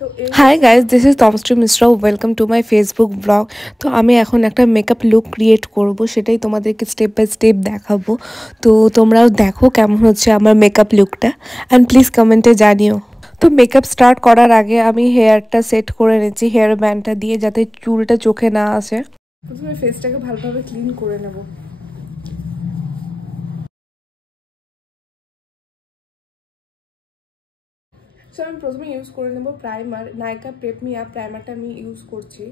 Hi guys, this is Tomstri Mishra. Welcome to my Facebook vlog. তো আমি এখন একটা মেকআপ লুক ক্রিয়েট করব, সেটাই তোমাদেরকে স্টেপ বাই স্টেপ দেখাবো। তো তোমরাও দেখো কেমন হচ্ছে আমার মেকআপ লুকটা, অ্যান্ড প্লিজ কমেন্টে জানিও। তো মেকআপ স্টার্ট করার আগে আমি হেয়ারটা সেট করে নিচ্ছি হেয়ার ব্যান্ডটা দিয়ে, যাতে চুলটা চোখে না আসে। প্রথমে ফেসটাকে ভালোভাবে ক্লিন করে নেব। সো আমি প্রথমে ইউজ করে নেব প্রাইমার, নাইকা প্রেপমিয়া প্রাইমারটা আমি ইউজ করছি।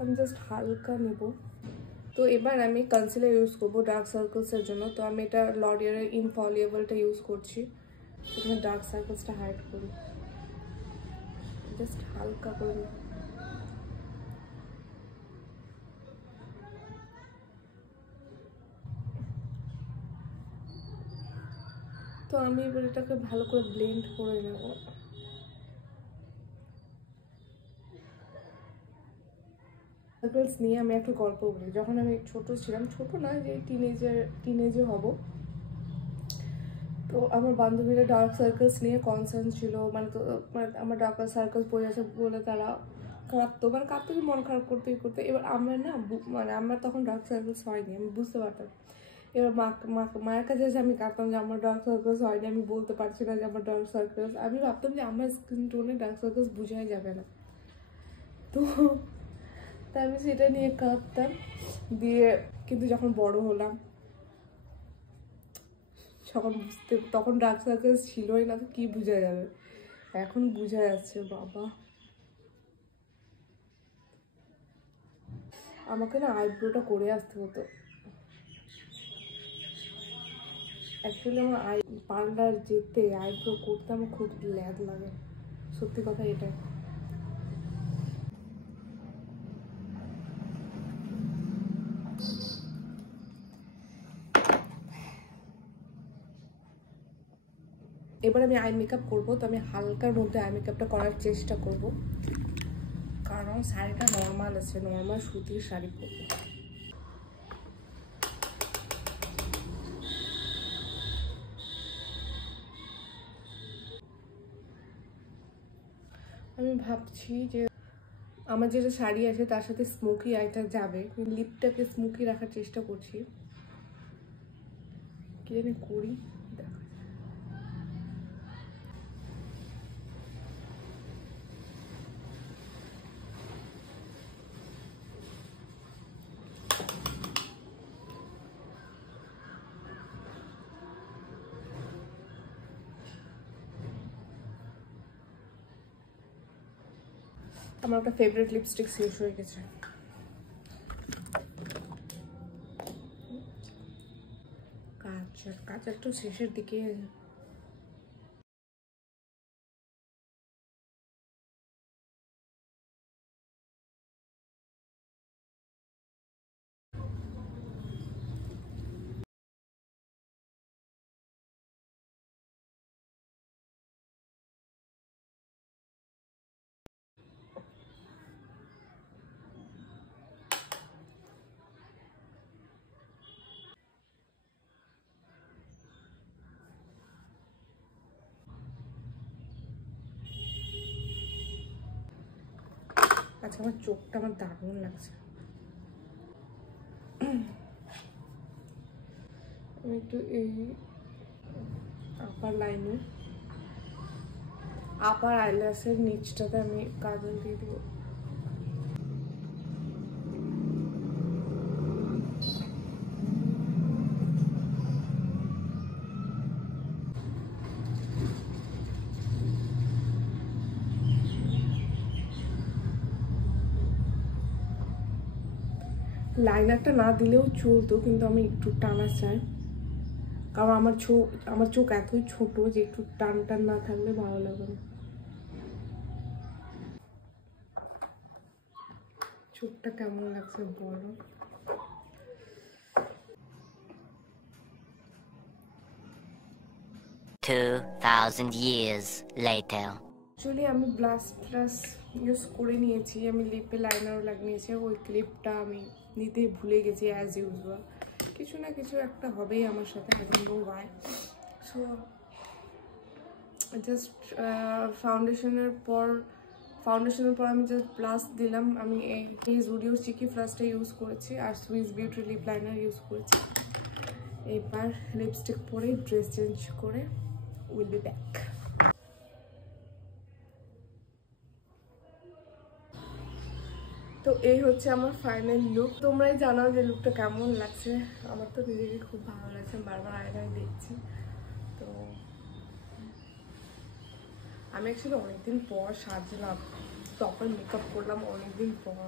আমি জাস্ট হালকা নেব। তো এবার আমি কনসিলার ইউজ করবো ডার্ক সার্কেলসের জন্য। তো আমি এটা লরিয়ালের ইনফলিয়েবলটা ইউজ করছি। প্রথমে ডার্ক সার্কেলসটা হাইড করি, জাস্ট হালকা করে। তো আমি এবার এটাকে ভালো করে ব্লেন্ড করে নেব। সার্কেলস নিয়ে আমি একটা গল্প বলি। যখন আমি ছোট ছিলাম, ছোট না, যে টিনেজে হব, তো আমার বান্ধবীরা ডার্ক সার্কেলস নিয়ে কনসার্ন ছিল। মানে আমার ডার্ক সার্কেলস পড়ে আছে বলে তারা কাঁদতো, কি মন খারাপ করতেই করতে। এবার আমার না, মানে আমার তখন ডার্ক সার্কেলস হয়নি, আমি বুঝতে পারতাম। এবার মায়ের কাছে এসে আমি কাঁদতাম যে আমার ডার্ক সার্কেলস হয়নি, আমি বলতে পারছি না যে আমার ডার্ক সার্কেলস। আমি ভাবতাম যে আমার স্কিন টোনে ডার্ক সার্কেলস বোঝাই যাবে না। তো তাই আমি সেটা নিয়ে কাঁদতাম। দিয়ে কিন্তু যখন বড় হলাম তখন ডার্ক সার্কেলস ছিলই না, তো কি বোঝা যাবে। এখন বোঝা যাচ্ছে বাবা। আমাকে না আইব্রোটা করে আসতে হতো। অ্যাকচুয়ালি আমার পার্লার যেতে আইব্রো করতে আমার খুব ল্যাদ লাগে, সত্যি কথা এটাই। এবার আমি আই মেকআপ করবো। তো আমি হালকার মধ্যে আই মেকআপটা করার চেষ্টা করব, কারণ শাড়িটা নর্মাল আছে, নর্মাল সুতির শাড়ি পরবো। আমি ভাবছি যে আমার যেটা শাড়ি আছে তার সাথে স্মোকি আইটা যাবে, লিপটাকে স্মোকি রাখার চেষ্টা করছি। কি জানি করি, আমার একটা ফেভারিট লিপস্টিক শেষ হয়ে গেছে। কাঁচা তো শেষের দিকে। আচ্ছা, আমার চোখটা আমার দারুণ লাগছে। আমি একটু এই আপার আইল্যাশের নিচটাতে আমি কাজল দিয়ে দিব। লাইনারটা না দিলেও চলতো, কিন্তু আমি একটু টানা চাই, কারণ আমার চোখ এতই ছোট যে একটু টান টান না থাকলে ভালো লাগে না। চোখটা কেমন লাগছে বলো। 2000 years later. অ্যাকচুয়ালি আমি ব্লাশ ইউজ করে নিয়েছি। আমি লিপে লাইনারও লাগিয়ে নিয়েছি। ওই ক্লিপটা আমি নিতে ভুলে গেছি অ্যাজ ইউজুয়াল। কিছু না কিছু একটা হবেই আমার সাথে, I don't know why. So just ফাউন্ডেশনের পর আমি জাস্ট ব্লাশ দিলাম। আমি এই জুডিও চিকি ফ্লাসটা ইউজ করেছি আর Swiss beauty lip liner use করেছি। এবার লিপস্টিক পরে ড্রেস চেঞ্জ করে উইল বি ব্যাক। তো এই হচ্ছে আমার ফাইনাল লুক। তোমরাই জানাও যে লুকটা কেমন লাগছে। আমার তো নিজেকে খুব ভালো লাগছে, বারবার আয়নায় দেখছি। তো আমি অ্যাকচুয়ালি অনেকদিন পর সাজলাম, প্রপার মেকআপ করলাম অনেকদিন পর।